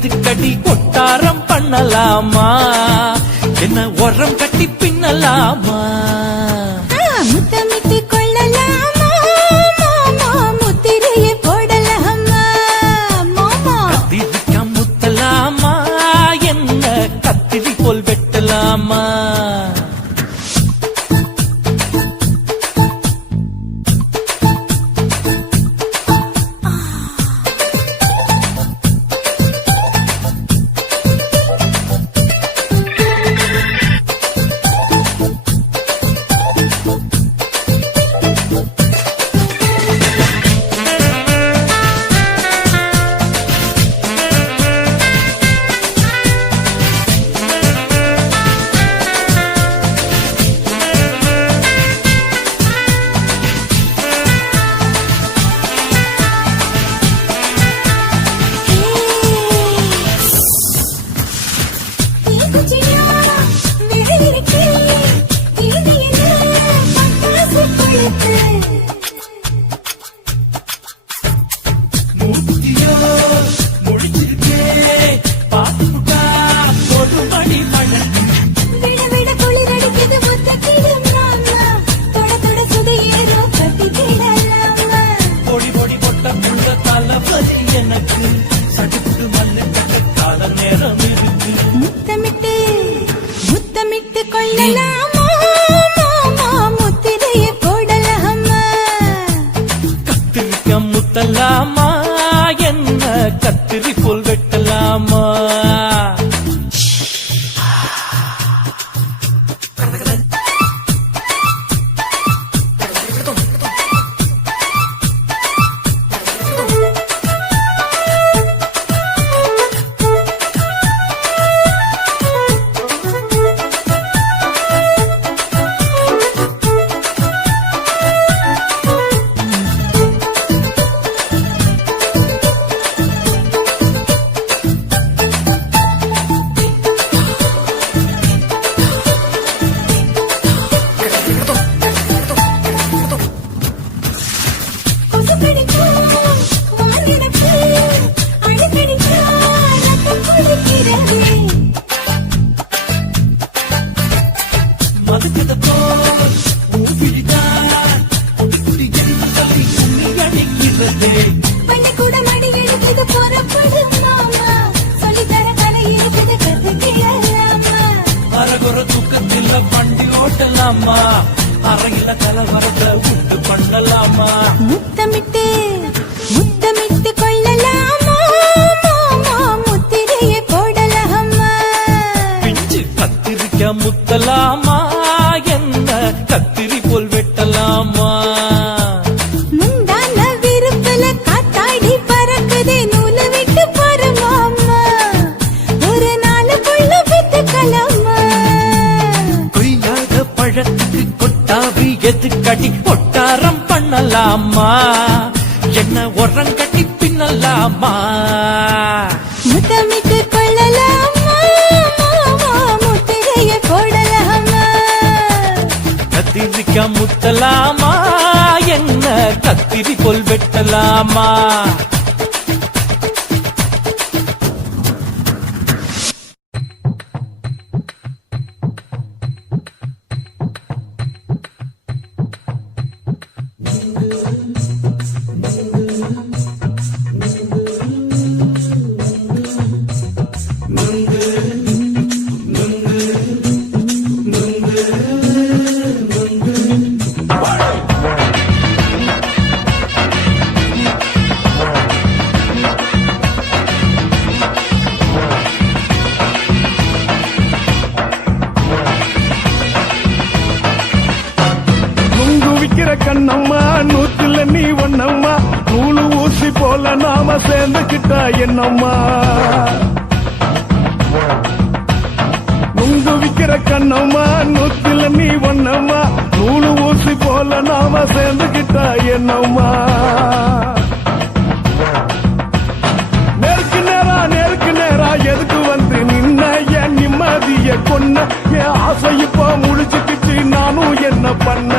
எதுக்கடி கொட்டாரம் பண்ணலாமா, என்ன உரம் கட்டி பின்னலாமா, முத்தமிட்டு கொள்ளலாமா, முத்திரையை போடலாமா, கத்திரிக்கா முத்தலாமா, என்ன கத்திரி போல் வெட்டலாமா. முத்தமிட்டு கொள்ளலாமா, முத்திரையை போடலாமா, கத்திரிக்கா முத்தலாமா, என்ன கத்திரி போல் வெட்டலாமா. தூக்கத்தில் வண்டி ஓட்டலாமா, அறையில கலவரத்தை உண்டு பண்ணலாமா, முத்தமிட்டு முத்தமிட்டு கொள்ளலாமா, முத்திரையை போடலாமா, பிஞ்சு கத்திரிக்கா முத்தலாமா, என்ன கத்திரி போல் வெட்டலாமா. முந்தான விருப்பல காத்தாடி பறக்குதே நூலை விட்டு பரமாமா, ஒரு நாளுக்குள்ள வித்துக்கலாமா, கொய்யாத பழத்துக்கு கொட்டாவி எதுக்கடி கொட்டாரம் பண்ணலாமா, என்ன உரம் கட்டி பின்னலாமா, முத்தமிட்டு கொள்ளலாமா, முத்திரையை போடலாமா, கத்திரிக்கா முத்தலாமா, என்ன கத்திரி போல் வெட்டலாமா. கண்ணம்மா நூத்துல நீ ஒண்ணம்மா, நூலு ஊசி போல நாம சேர்ந்துக்கிட்டா என்னம்மா, நுங்கு விக்கிற கண்ணம்மா நூத்துல நீ ஒண்ணம்மா, நூலு ஊசி போல நாம சேர்ந்துக்கிட்டா என்னம்மா, நேருக்கு நேரா எதுக்கு வந்து நின்ன, என் நிம்மதிய கொன்ன, என் ஆசை இப்போ முடிச்சுக்கிட்டு நானும் என்ன பண்ண,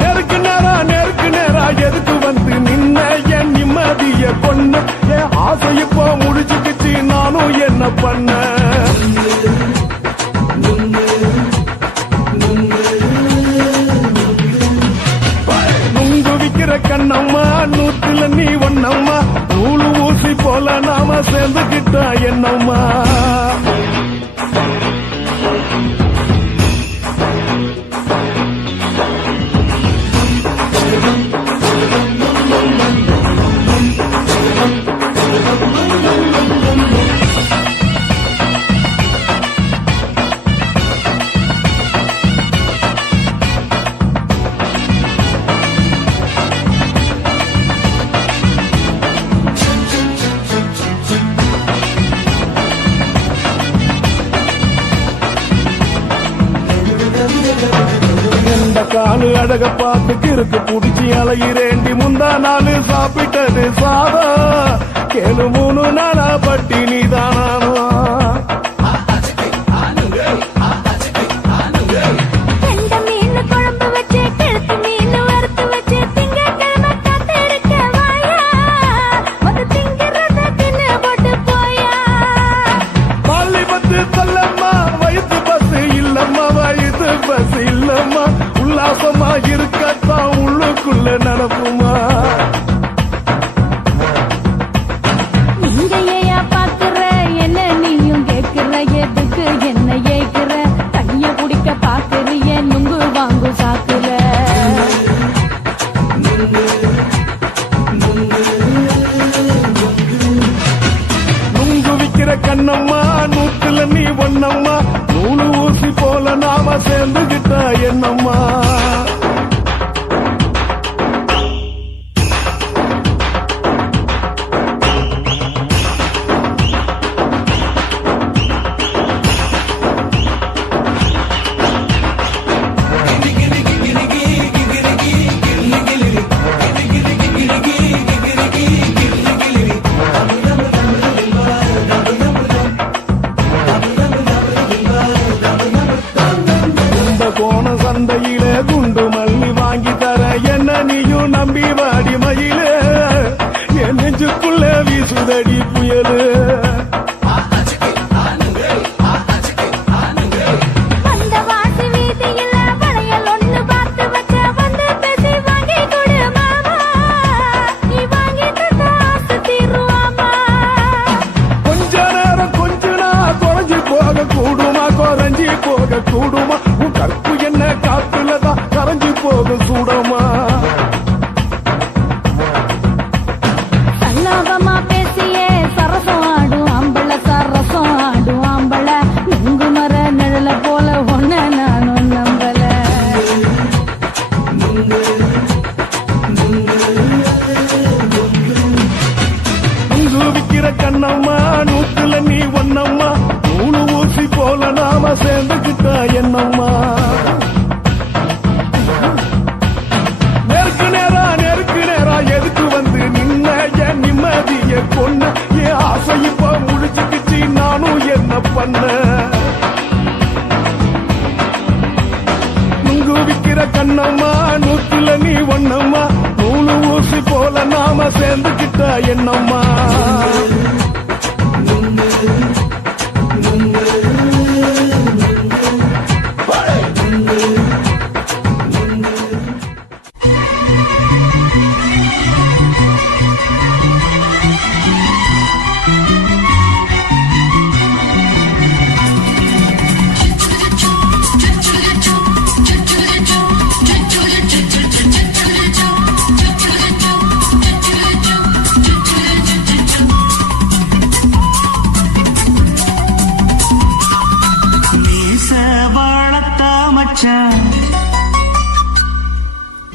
நேருக்கு நேரா எதுக்கு வந்து நின்ன, என் நிம்மதிய என்ன பண்ண நுங்கு விக்கிற கண்ணம்மா நூற்றுல நீ ஒன்னம்மா நூலு ஊசி போல நாம சேர்ந்துகிட்டா என்னம்மா காலு அழக பார்த்து கிறுக்கு புடிச்சி அலையிறேண்டி முந்தா நாலு சாப்பிட்டது சாதா கேளு 3 நாளா பட்டினி தானானோ கெண்ட மீன் குழம்பு வச்சு கெளுத்து மீன் வறுத்து வச்சு திங்கட்கிழமை காத்திருக்க வாயா வந்து திங்கிறத தின்னு போட்டு போயா பள்ளி பத்து சொல்லம்மா வயிற்று பஸ் இல்லம்மா வயிற்று பஸ் இல்லம்மா உல்லாசமா இருக்கத்தான் உள்ளுக்குள்ள நடப்புமா நீங்க ஏயா பாக்குற என்ன நீயும் கேக்குற எதுக்கு என்ன ஏக்குற தண்ணிய குடிக்க பாக்குறிய நுங்கு வாங்கு சாக்குற நுங்கு விக்கிற கண்ணம்மா நூற்றுல நீ ஒன்னம்மா நூலு ஊசி போல நாம சேர்ந்துகிட்டா என்னம்மா கோண சந்தையில குண்டு மல்லி வாங்கி தர என்ன நீயும் நம்பி வாடி மயிலே என் நெஞ்சுக்குள்ள வீசுதடி புயலு அந்த வாசி வீதியில வளையல் ஒண்ணு பார்த்து வச்ச வந்து பேசி வாங்கி கொடு மாமா நீ வாங்கி தந்தா ஆசை தீருவாமா கொஞ்ச நேரம் கொஞ்ச நாள் குறைஞ்சி போக கூடுமா குறைஞ்சி போக கூடுமா உன் கற்பு என்ன காத்துலதான் கரைஞ்சி போக சூடமா சல்லாபமா பேசியே சரசம் ஆடும் ஆம்பள சரசம் ஆடும் ஆம்பள நுங்கு மர நிழல போல ஒன்ன நானும் நம்பல நுங்கு விக்கிற கண்ணம்மா நூற்றுல நீ ஒன்னம்மா நூலு ஊசி போல நாம சேர்ந்துகிட்டா என்னம்மா நெருக்கு நேரா எதுக்கு வந்து நின்ன என் நிம்மதிய கொன்ன என் ஆசை இப்ப முடிச்சுக்கிச்சு நானும் என்ன பண்ண நுங்கு விக்கிற கண்ணம்மா நூற்றுல நீ ஒன்னம்மா நூலு ஊசி போல நாம சேர்ந்துகிட்டா என்னம்மா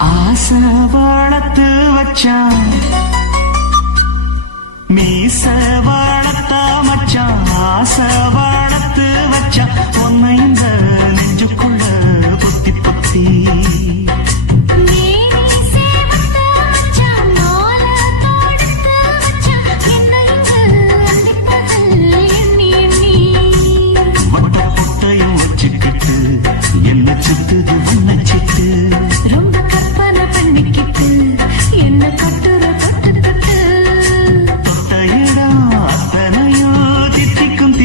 ஆசை வளர்த்து வச்சான் மீச வளர்த்த மச்சான் ஆசை வளர்த்து வச்சான் பொன்னை இந்த நெஞ்சுக்குள்ள பொத்தி பொத்தி சுத்துது உன்னை சிட்டு ரொம்ப கற்பனை பண்ணிக்கிட்டு என்ன கட்டுற கட்டு கட்டு தொட்ட இடம் அத்தனையோ தித்திக்கும்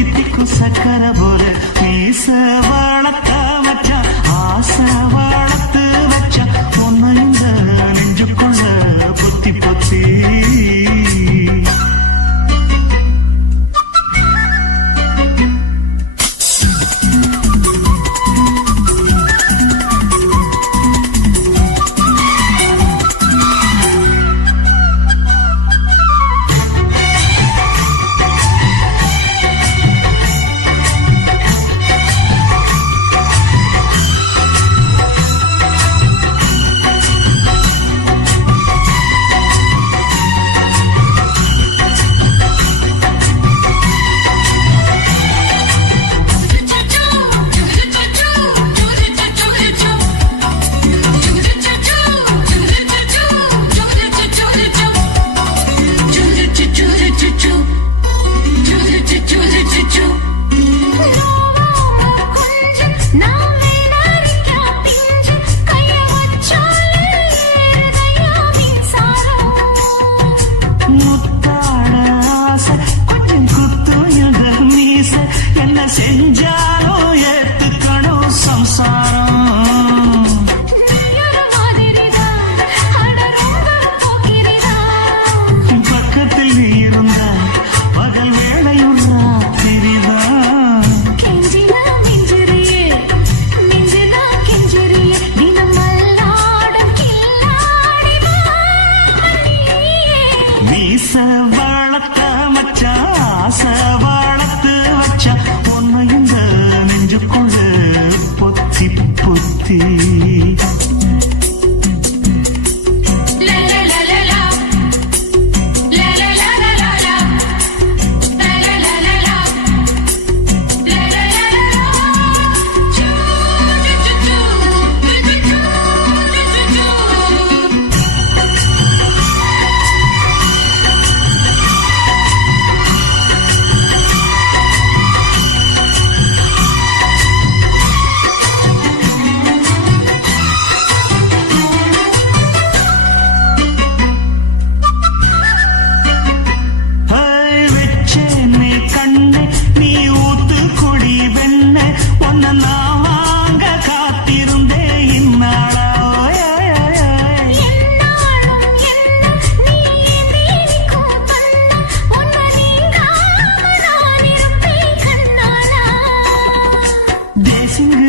பொத்தி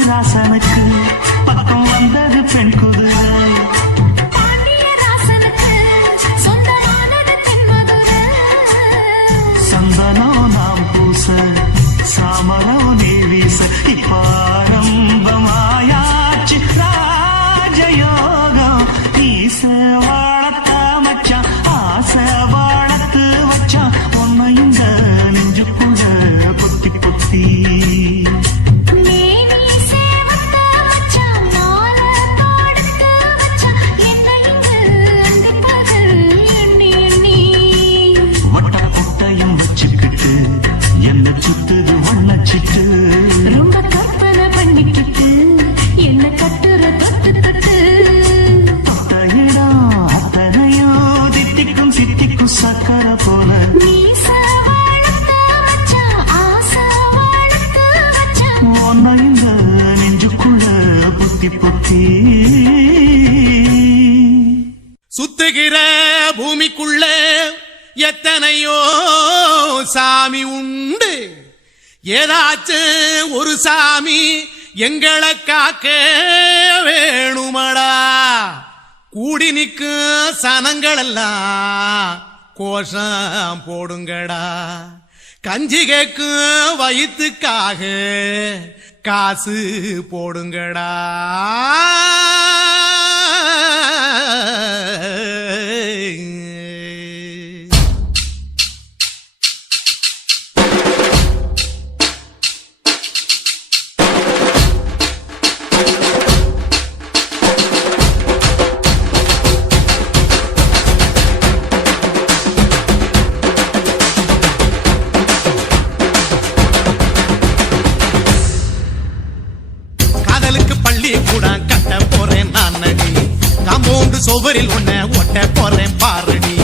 ராசனுக்கு பக்கம் வந்தது பெண் குதிரை சந்தனோ நாம் பூச சாமரோ நீ வீச இப்பாரம்பமாயாச்சு ராஜயோகம் ஈச வாழத்த மச்சான் ஆசை வாழத்து வச்சான் உன்னை இந்த நெஞ்சுக்குள்ள பொத்தி பொத்தி சுத்துது வண்ணச்சிட்டு ரொம்ப கற்பனை பண்ணிக்கிட்டு என்ன கட்டுற தொட்டு தொட்டு தொட்ட இடம் அத்தனையோ தித்திக்கும் சித்திக்கும் சக்கர போல ஒன்னைந்த நெஞ்சுக்குள்ள புத்தி புத்தி சுத்துகிற பூமிக்குள்ள எத்தனையோ சாமி உண்டு ஏதாச்சும் ஒரு சாமி எங்களை காக்க வேணுமடா கூடி நிற்கும் சனங்கள் எல்லாம் கோஷம் போடுங்கடா கஞ்சி கேக்கும் வயிற்றுக்காக காசு போடுங்கடா சோவரில் ஒன்ன ஒட்ட போறேன் பாரடி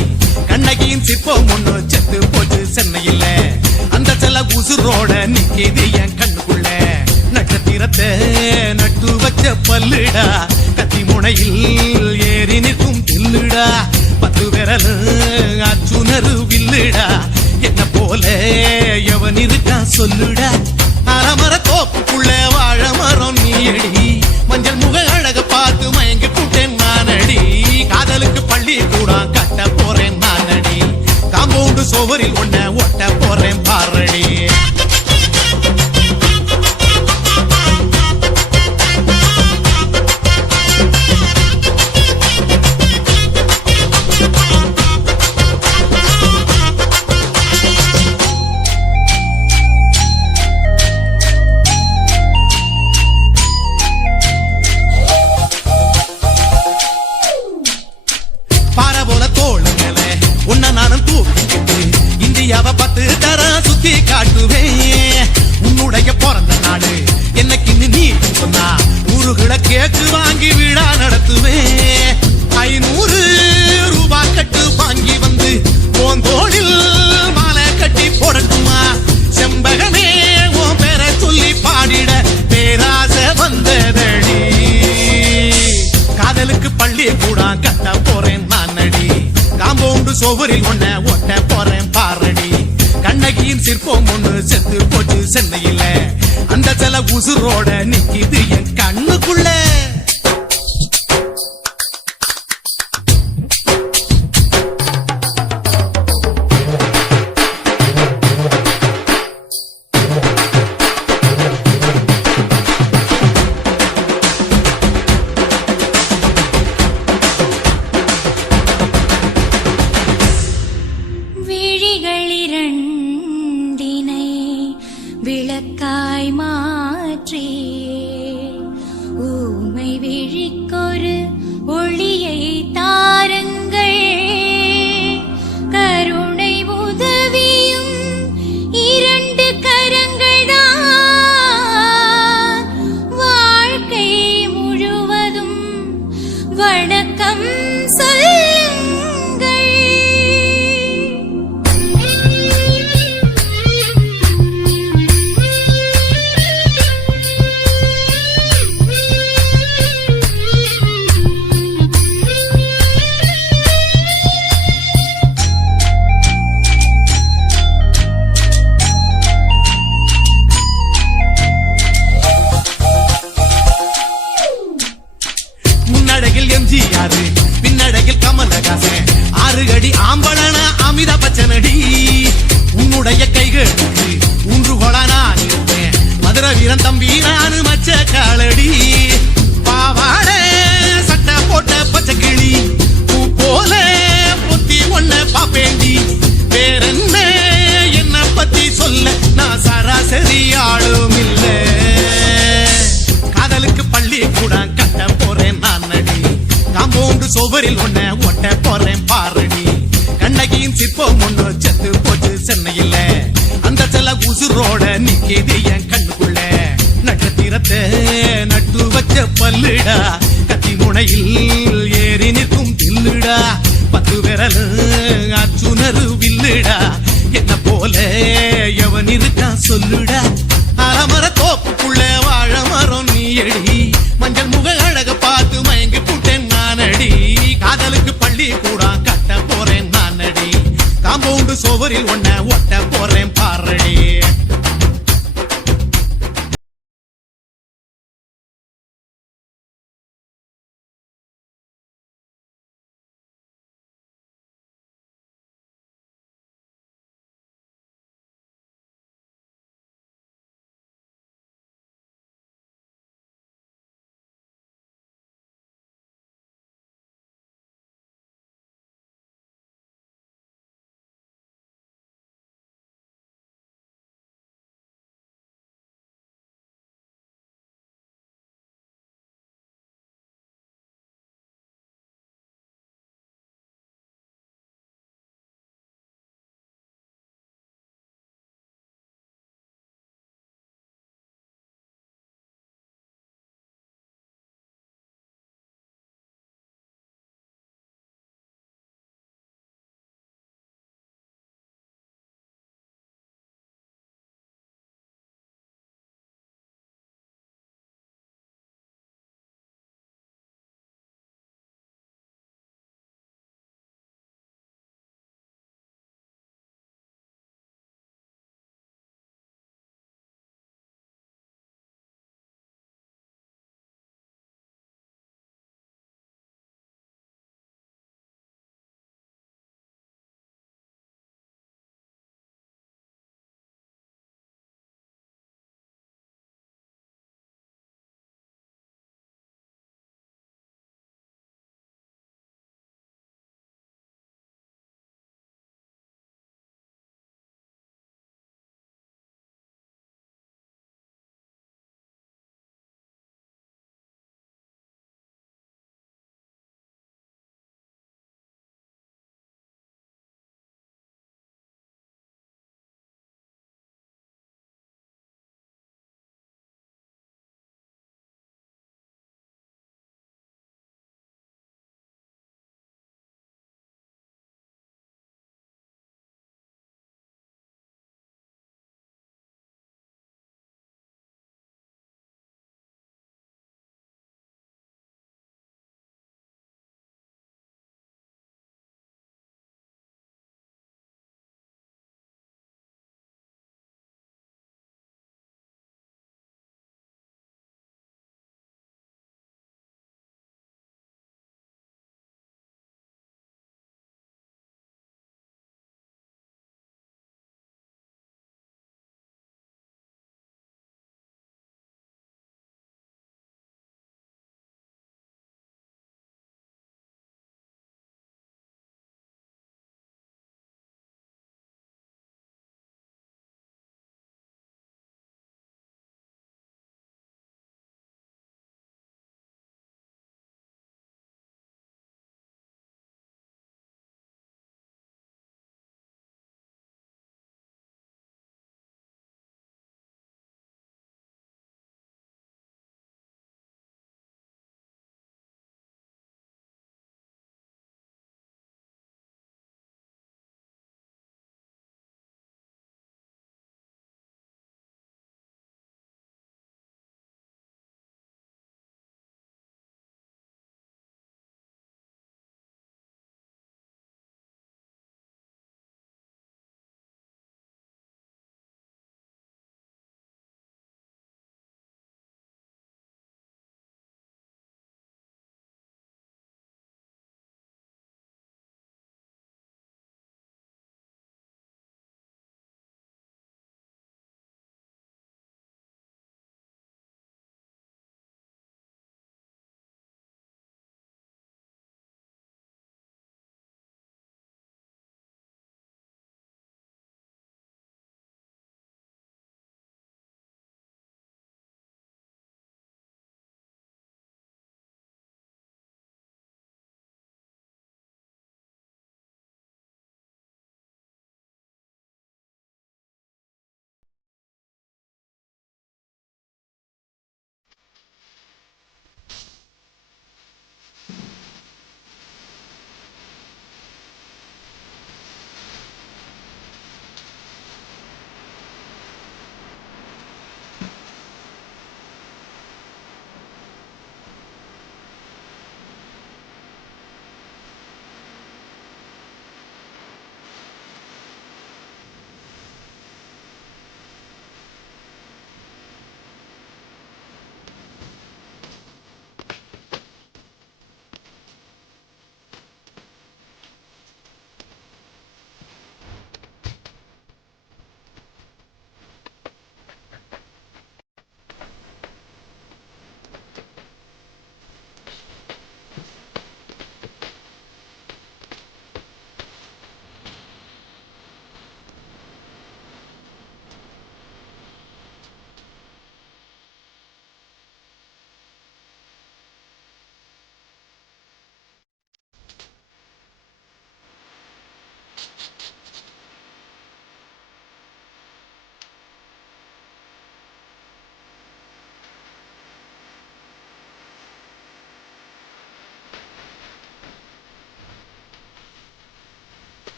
கண்ணகியின் சிற்பம் ஒண்ணு செத்து போச்சு சென்னையில் அந்த செல உசுரோட நிக்கிது என் கண்ணுக்குள்ள நட்சத்திரத்தை நட்டு வச்ச பல்லுடா கத்தி முனையில் ஏறி நிற்கும் தில்லுடா 10 விரல் அச்சுணரு வில்லுடா என்ன போல எவன் இருக்கா சொல்லுடா அறமர தோப்புக்குள்ள வாழ மரம் நீயடி மஞ்சள் முக அழக பார்த்து மயங்கி கூட்டேன் நானடி காதலுக்கு பள்ளி கூட கட்ட போறேன் நானடி காம்பவுண்டு சோவரில் ஒன்ன ஒட்ட போறேன் பாரடி இந்தியாவை 10 தரம் சுத்தி காட்டுவேன் உன்னுடைய பிறந்த நாடு என்னைக்கு நீ சொன்னா ஊருகளை கேக்கு வாங்கி விழா நடத்துவேன் 500 ரூபாய் கட்டு வாங்கி வந்து போந்தோளில் மாலை கட்டி போடட்டுமா செம்பகமே உன் பேரை சொல்லி பாடிட பேராசை வந்ததடி காதலுக்கு பள்ளி கூட கட்ட போறேன் நானடி காம்பவுண்டு சோவரில் ஒன்ன ஒட்ட போறேன் பாரடி கண்ணகியின் சிற்பம் ஒண்ணு செத்து போச்சு சென்னையில் அந்த சில உசுரோட நிக்கிது என் கண்ணுக்குள்ள விழிக்கொரு ஒளியை தாருங்கள் கருணை உதவியும் இரண்டு கரங்கள் தான் வாழ்க்கை முழுவதும் வணக்கம் சொல்லுங்கள் முன்னடையில் எம்ஜிஆர் பின்னடையில் கமலஹாசன் 6 அடி ஆம்பளன அமிதாப் பச்சனடி உன்னுடைய கைகளுக்கு ஊன்றுகோலா நான் இருப்பேன் மதுரை வீரன் தம்பி நானு மச்ச காலடி பாவாட சட்டை போட்ட பச்சை கிளி பூ போல பொத்தி ஒன்ன பாப்பேண்டி வேறென்ன என்ன பத்தி சொல்ல நான் சராசரி ஆளும் இல்ல காதலுக்கு பள்ளி கூட கட்ட போறேன் நான் நடி காம்பவுண்டு சுவரில் ஒன்ன ஒட்ட போறேன் பாரடி கண்ணகியின் சிற்பம் ஒண்ணு செத்து போச்சு சென்னையில அந்த சில உசுரோட நிக்கிது என் கண்ணுக்குள்ள நட்சத்திரத்தை நட்டு வச்ச பல்லுடா கத்தி முனையில் ஏறி நிற்கும் தில்லுடா 10 விரல் அச்சுணரு வில்லுடா என்ன போல எவன் இருக்கான் சொல்லுடா அலமர தோப்புக்குள்ள வாழ மரம் நீயடி மஞ்சள் முக அழக பார்த்து மயங்கி புட்டேன் நானடி காதலுக்கு பள்ளி கூட கட்ட போறேன் நானடி காம்பவுண்டு சுவரில் ஒன்ன ஒட்ட போறேன் பாரடி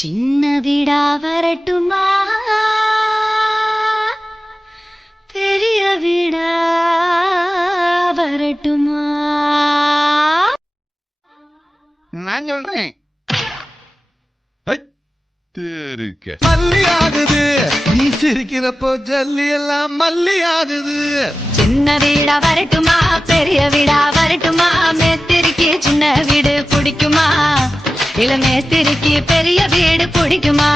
சின்ன வீடா வரட்டுமா பெரிய வீடா வரட்டுமா? நான் சொல்றேன் மல்லி ஆகுது நீ சிரிக்கிறப்போ ஜல்லி எல்லாம் மல்லி ஆகுது. சின்ன வீடா வரட்டுமா பெரிய வீடா வரட்டுமா? மேஸ்திரிக்கு சின்ன வீடு பிடிக்குமா இல்ல மேஸ்திரிக்கு பெரிய வீடு பிடிக்குமா?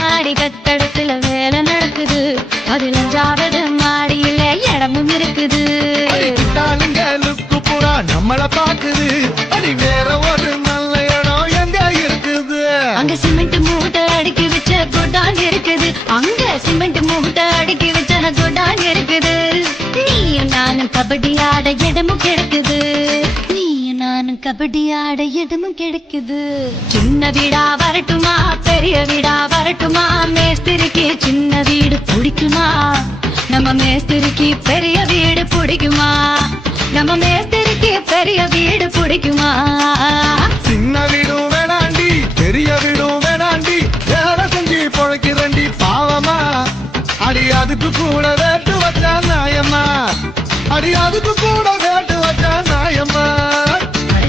மாடி கட்டடத்துல வேலை நடக்குது, 15வது மாடியில இடமும் இருக்குது. லுக்கு பூரா நம்மள பாக்குது, அடி வேற ஒரு நல்ல இடம் எங்க இருக்குது? அங்க சிமெண்ட் மூட்டை அடுக்கி வச்ச குடான் இருக்குது, அங்க சிமெண்ட் மூட்டை அடுக்கி வச்ச குடான் இருக்குது. நீயும் நானும் கபடி ஆட இடமும் கிடைக்குது, நீயும் நானும் கபடி ஆட இடமும் கிடைக்குது. சின்ன வீடா வரட்டுமா பெரிய வீடா வரட்டுமா? மேஸ்திரிக்கு சின்ன வீடு பிடிக்குமா நம்ம மேஸ்திரிக்கு பெரிய வீடு பிடிக்குமா? நம்ம மேஸ்திரிக்கு பெரிய வீடு பிடிக்குமா? சின்ன வீடும் வேணாண்டி பெரிய வீடும் வேணாண்டி, வேலை செஞ்சு பொழைக்கிறண்டி பாவமா. அடி அதுக்கு கூட வேட்டு வச்சா நாயம்மா, அடி அதுக்கு கூட வேட்டு வச்சா நாயம்மா.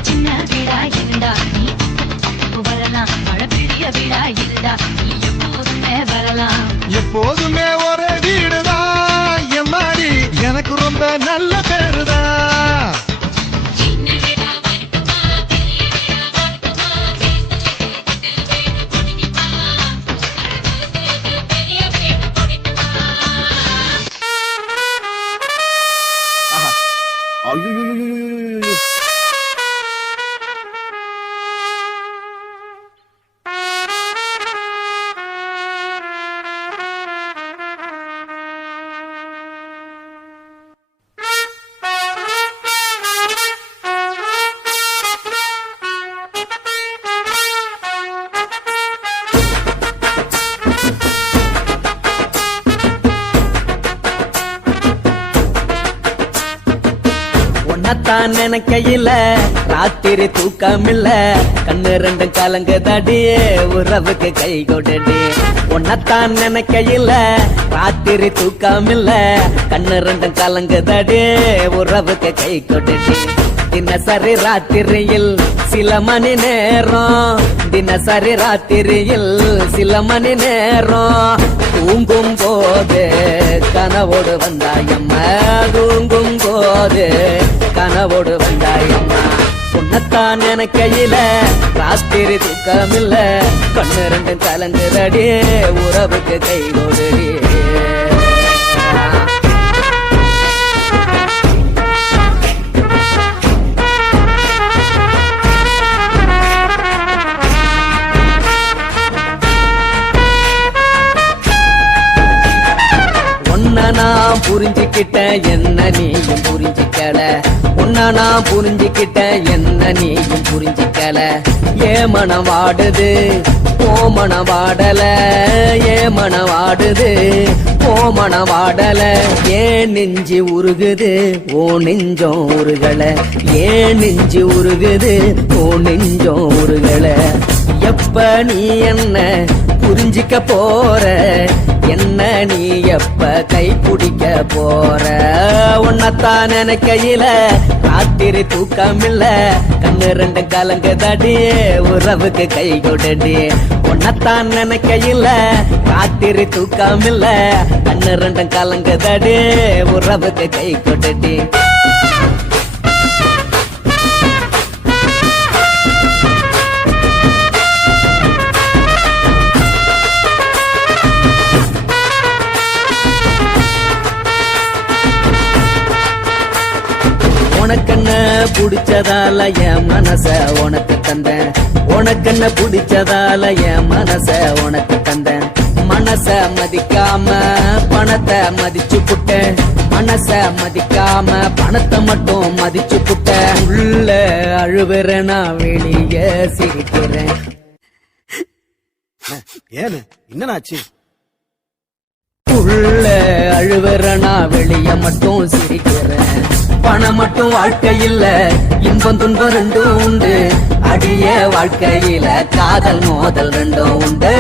சின்ன வீடா இருந்தா நீ வரலாம், மழை பெரிய வீடா இருந்தா நீ எப்போதுமே வரலாம். எப்போதுமே ஒரே வீடுதான் எம்மாடி, எனக்கு ரொம்ப நல்ல பேருதான். உன்னத்தான் நினைக்கையில ராத்திரி தூக்கமில்ல, கண்ணு ரெண்டும் கலங்குதடியே உறவுக்கு கை கொடுடி. உன்னத்தான் நினைக்கையில ராத்திரி தூக்கமில்ல, கண்ணு ரெண்டும் கலங்குதடியே உறவுக்கு கை கொடுடி. தினசரி ராத்திரியில் சில மணி நேரம், தினசரி ராத்திரியில் சில மணி நேரம் தூங்கும் போது கனவோடு வந்தாயம்மா, தூங்கும் போது கனவோடு வந்தாயம்மா. உன்னத்தான் நினைக்கையில ராத்திரி தூக்கமில்ல, கண்ணு ரெண்டும் கலங்குதடி உறவுக்கு கை கொடுடி. நான் புரிஞ்சுக்கிட்டேன் என்ன நீயும் புரிஞ்சுக்கல, உன்ன நான் புரிஞ்சுக்கிட்டேன் என்ன நீயும் புரிஞ்சுக்கல. ஏ மனம் வாடுது ஓ மனம் வாடல, ஏ மனம் வாடுது ஓ மனம் வாடல. ஏன் நெஞ்சு உருகுது ஓ நெஞ்சம் உருகல, ஏன் நெஞ்சு உருகுது ஓ நெஞ்சம் உருகல. எப்ப நீ என்ன புரிஞ்சிக்க போற, என்ன நீ எப்ப கை பிடிக்க போற? உன்னத்தான் நினைக்கையில ராத்திரி தூக்கமில்ல, கண்ணு ரெண்டும் கலங்குதடி உறவுக்கு கை கொடுடி. உன்னத்தான் நினைக்கையில ராத்திரி தூக்கமில்ல, கண்ணு ரெண்டும் கலங்குதடி உறவுக்கு கை கொடுடி. உனக்கென்ன பிடிச்சதால என் மனச உனக்கு தந்தேன் உனக்கென்ன பிடிச்சதால என் மனச உனக்கு தந்தேன் மனச மதிக்காம பணத்தை மதிச்சு புட்டேன் மனச மதிக்காம பணத்தை மட்டும் மதிச்சு புட்டேன் உள்ள அழுவுறேன் நான் வெளிய சிரிக்கிறேன் ஏன்னு என்னன்னாச்சு உள்ள அழுவுறனா வெளிய மட்டும் சிரிக்கிறேன் பணம் மட்டும் வாழ்க்கை இல்ல இன்பம் துன்பம் ரெண்டும் உண்டு அடிய வாழ்க்கையில காதல் மோதல் ரெண்டும் உண்டு